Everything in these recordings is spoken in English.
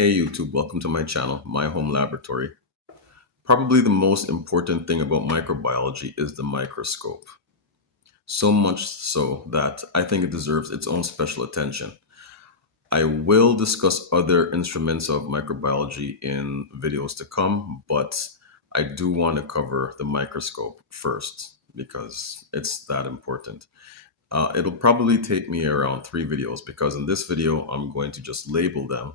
Hey YouTube, welcome to my channel, My Home Laboratory. Probably the most important thing about microbiology is the microscope. So much so that I think it deserves its own special attention. I will discuss other instruments of microbiology in videos to come, but I do want to cover the microscope first because it's that important. It'll probably take me around 3 videos because in this video, I'm going to just label them.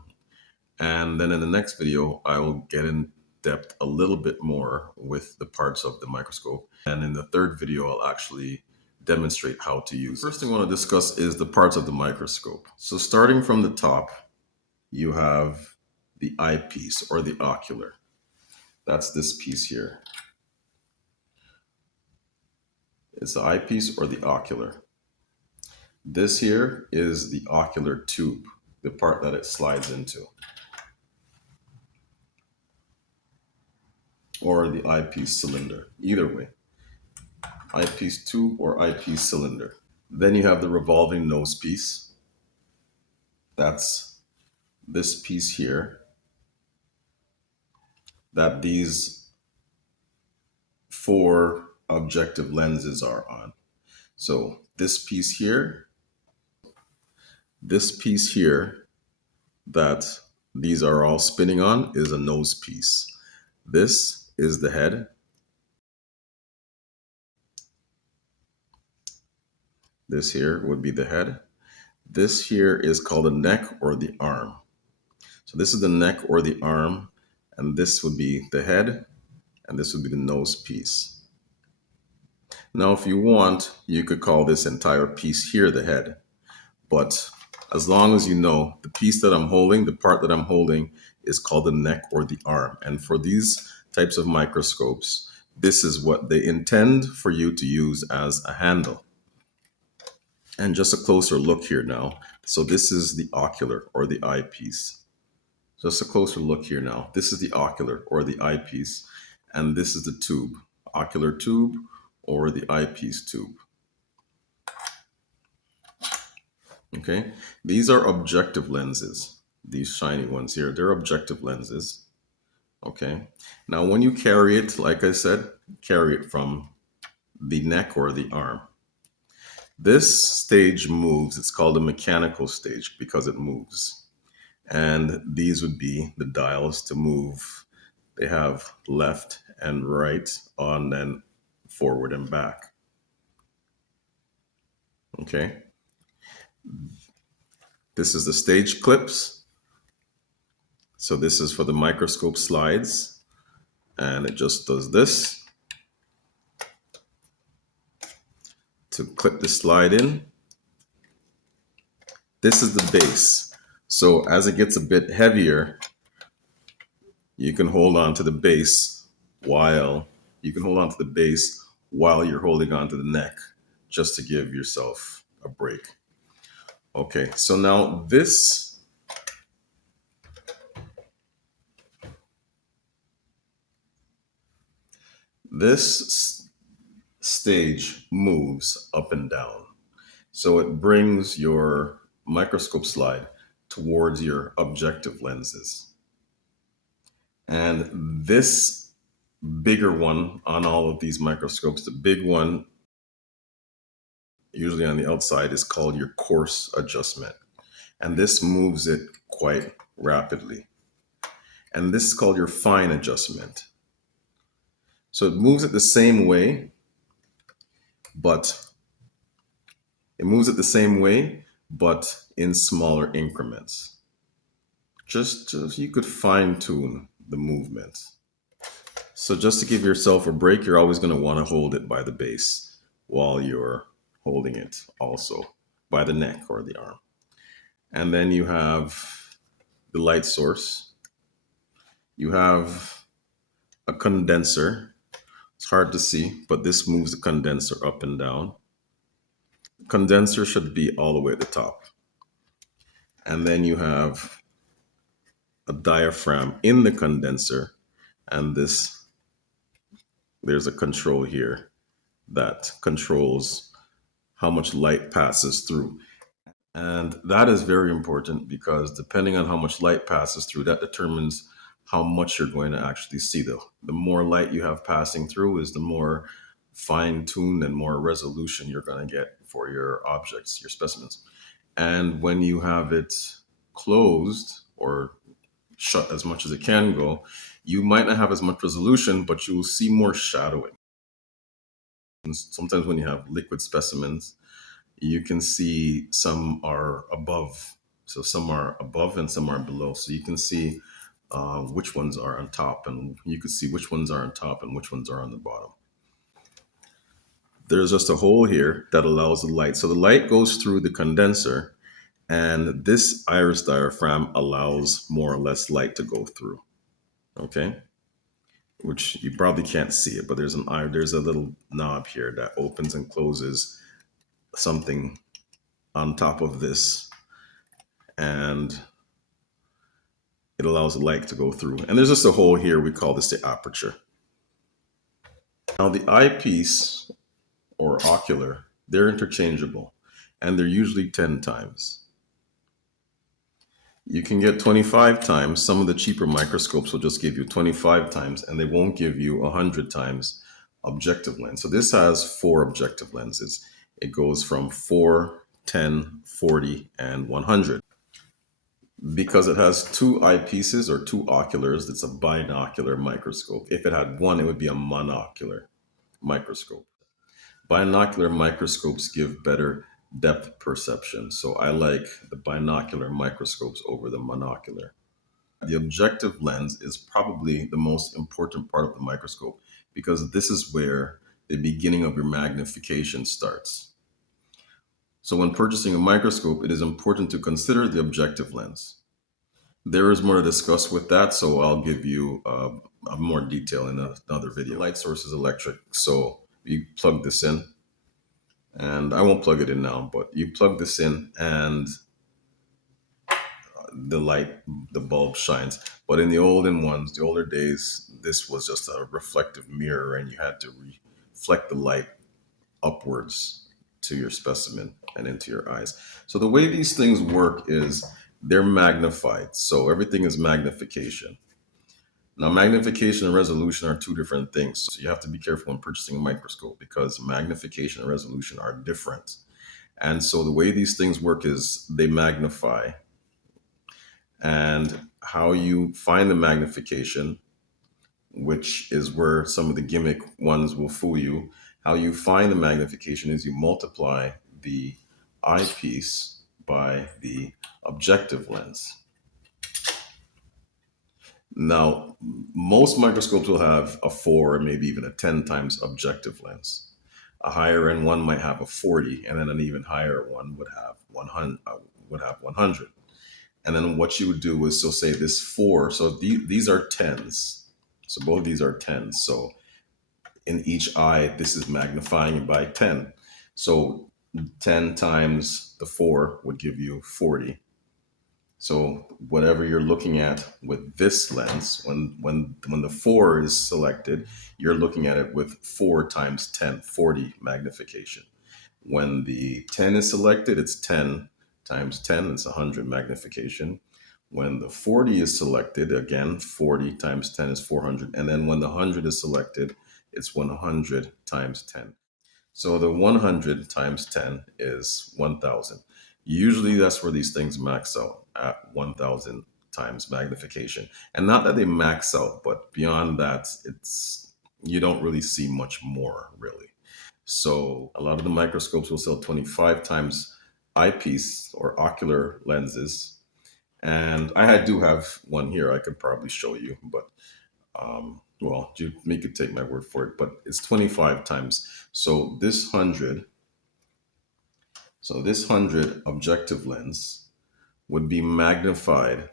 And then in the next video, I will get in depth a little bit more with the parts of the microscope. And in the third video, I'll actually demonstrate how to use it. First thing I want to discuss is the parts of the microscope. So starting from the top, you have the eyepiece or the ocular. That's this piece here. It's the eyepiece or the ocular. This here is the ocular tube, the part that it slides into, or the eyepiece cylinder, either way. Eyepiece tube or eyepiece cylinder. Then you have the revolving nose piece. That's this piece here that these 4 objective lenses are on. So this piece here that these are all spinning on is a nose piece. This is the head. This here would be the head. This here is called a neck or the arm. So this is the neck or the arm, and this would be the head, and this would be the nose piece. Now, if you want, you could call this entire piece here the head, but as long as you know the piece that I'm holding, the part that I'm holding is called the neck or the arm. And for these types of microscopes, this is what they intend for you to use as a handle. And just a closer look here now. So this is the ocular or the eyepiece. Just a closer look here now. This is the ocular or the eyepiece, and this is the tube, ocular tube or the eyepiece tube. Okay, these are objective lenses. These shiny ones here, they're objective lenses. Okay, now when you carry it, like I said, carry it from the neck or the arm. This stage moves. It's called a mechanical stage because it moves. And these would be the dials to move. They have left and right on and forward and back. Okay. This is the stage clips. So this is for the microscope slides, and it just does this to clip the slide in. This is the base. So as it gets a bit heavier, you can hold on to the base while you're holding on to the neck, just to give yourself a break. Okay, so now this stage moves up and down. So it brings your microscope slide towards your objective lenses. And this bigger one on all of these microscopes, the big one usually on the outside, is called your coarse adjustment. And this moves it quite rapidly. And this is called your fine adjustment. So it moves it the same way, but in smaller increments. Just you could fine tune the movement. So just to give yourself a break, you're always going to want to hold it by the base while you're holding it also by the neck or the arm. And then you have the light source. You have a condenser. It's hard to see, but this moves the condenser up and down. The condenser should be all the way at the top. And then you have a diaphragm in the condenser, and there's a control here that controls how much light passes through. And that is very important because depending on how much light passes through, that determines how much you're going to actually see. The more light you have passing through is the more fine tuned and more resolution you're going to get for your objects, your specimens. And when you have it closed or shut as much as it can go, you might not have as much resolution, but you will see more shadowing. And sometimes when you have liquid specimens, you can see some are above. So some are above and some are below. So you can see which ones are on top, and you can see which ones are on top and which ones are on the bottom. There's just a hole here that allows the light. So the light goes through the condenser, and this iris diaphragm allows more or less light to go through. Okay, which you probably can't see it, but there's a little knob here that opens and closes something on top of this, and it allows the light to go through. And there's just a hole here. We call this the aperture. Now the eyepiece or ocular, they're interchangeable, and they're usually 10 times. You can get 25 times. Some of the cheaper microscopes will just give you 25 times, and they won't give you 100 times objective lens. So this has 4 objective lenses. It goes from 4, 10, 40, and 100. Because it has 2 eyepieces or 2 oculars, it's a binocular microscope. If it had one, it would be a monocular microscope. Binocular microscopes give better depth perception, so I like the binocular microscopes over the monocular. The objective lens is probably the most important part of the microscope because this is where the beginning of your magnification starts. So when purchasing a microscope, it is important to consider the objective lens. There is more to discuss with that, so I'll give you more detail in another video. The light source is electric, so you plug this in, and I won't plug it in now, but you plug this in and the bulb shines. But in the older days, this was just a reflective mirror and you had to reflect the light upwards to your specimen and into your eyes. So the way these things work is they're magnified. So everything is magnification. Now, magnification and resolution are 2 different things. So you have to be careful when purchasing a microscope because magnification and resolution are different. And so the way these things work is they magnify. And how you find the magnification, which is where some of the gimmick ones will fool you, how you find the magnification is you multiply the eyepiece by the objective lens. Now, most microscopes will have a 4 or maybe even a 10 times objective lens. A higher end one might have a 40, and then an even higher one would have 100. And then what you would do is, so say this 4, so these are 10s. So both of these are 10s. So in each eye, this is magnifying by 10. So 10 times the 4 would give you 40. So whatever you're looking at with this lens, when the 4 is selected, you're looking at it with 4 times 10, 40 magnification. When the 10 is selected, it's 10 times 10, it's 100 magnification. When the 40 is selected, again, 40 times 10 is 400. And then when the 100 is selected, it's 100 times 10. So the 100 times 10 is 1,000. Usually that's where these things max out at 1,000 times magnification. And not that they max out, but beyond that, you don't really see much more, really. So a lot of the microscopes will sell 25 times eyepiece or ocular lenses. And I do have one here I could probably show you, but well, you could take my word for it, but it's 25 times. So this 100 objective lens would be magnified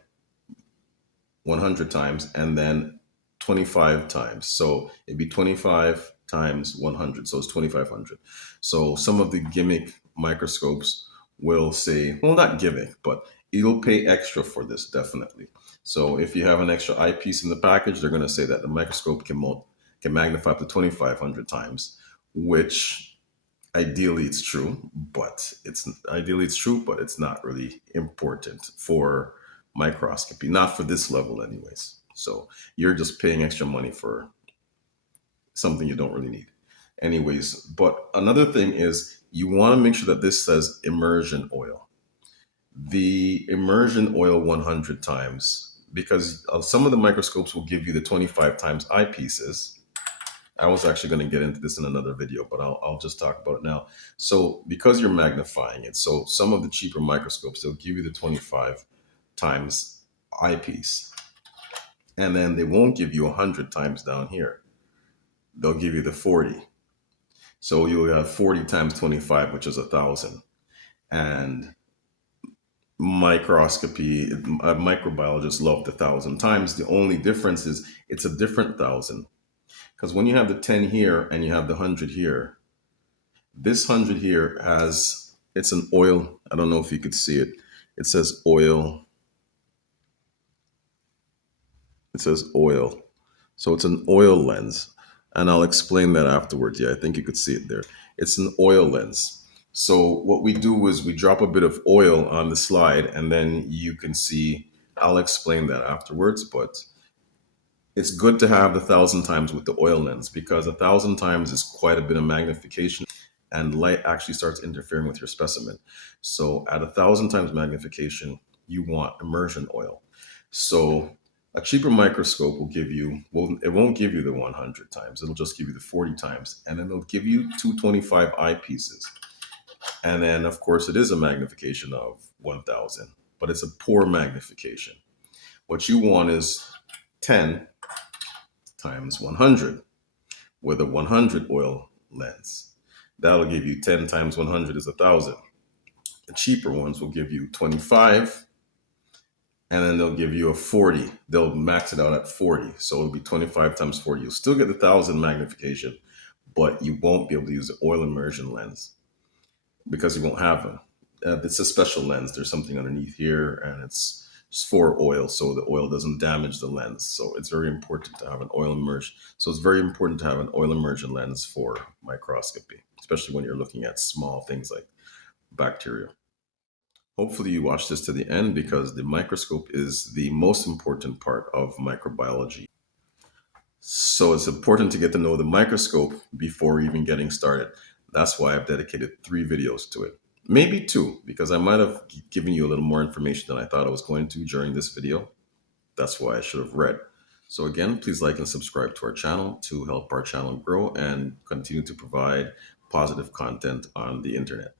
100 times and then 25 times. So it'd be 25 times 100. So it's 2,500. So some of the gimmick microscopes will say, well, not gimmick, but it'll pay extra for this, definitely. So if you have an extra eyepiece in the package, they're going to say that the microscope can magnify up to 2,500 times, which Ideally, it's true, but it's not really important for microscopy, not for this level, anyways. So you're just paying extra money for something you don't really need, anyways. But another thing is you want to make sure that this says immersion oil. The immersion oil 100 times, because some of the microscopes will give you the 25 times eyepieces. I was actually going to get into this in another video, but I'll just talk about it now. So because you're magnifying it, so some of the cheaper microscopes, they'll give you the 25 times eyepiece, and then they won't give you 100 times down here. They'll give you the 40. So you'll have 40 times 25, which is 1,000. And microscopy, microbiologists love the 1,000 times. The only difference is it's a different 1,000. Because when you have the 10 here and you have the 100 here, this 100 here has, it's an oil. I don't know if you could see it. It says oil. It says oil. So it's an oil lens. And I'll explain that afterwards. Yeah, I think you could see it there. It's an oil lens. So what we do is we drop a bit of oil on the slide and then you can see, I'll explain that afterwards, but it's good to have the 1,000 times with the oil lens because 1,000 times is quite a bit of magnification and light actually starts interfering with your specimen. So at 1,000 times magnification, you want immersion oil. So a cheaper microscope will give you, well, it won't give you the 100 times. It'll just give you the 40 times. And then they'll give you 225 eyepieces. And then, of course, it is a magnification of 1,000, but it's a poor magnification. What you want is 10 times 100 with a 100 oil lens. That'll give you 10 times 100 is 1,000. The cheaper ones will give you 25 and then they'll give you a 40. They'll max it out at 40. So it'll be 25 times 40. You'll still get the 1,000 magnification, but you won't be able to use the oil immersion lens because you won't have them. It's a special lens. There's something underneath here and it's for oil so the oil doesn't damage the lens. So it's very important to have an oil immersion. So it's very important to have an oil immersion lens for microscopy, especially when you're looking at small things like bacteria. Hopefully you watch this to the end because the microscope is the most important part of microbiology. So it's important to get to know the microscope before even getting started. That's why I've dedicated 3 videos to it. Maybe 2, because I might have given you a little more information than I thought I was going to during this video. That's why I should have read. So again, please like and subscribe to our channel to help our channel grow and continue to provide positive content on the internet.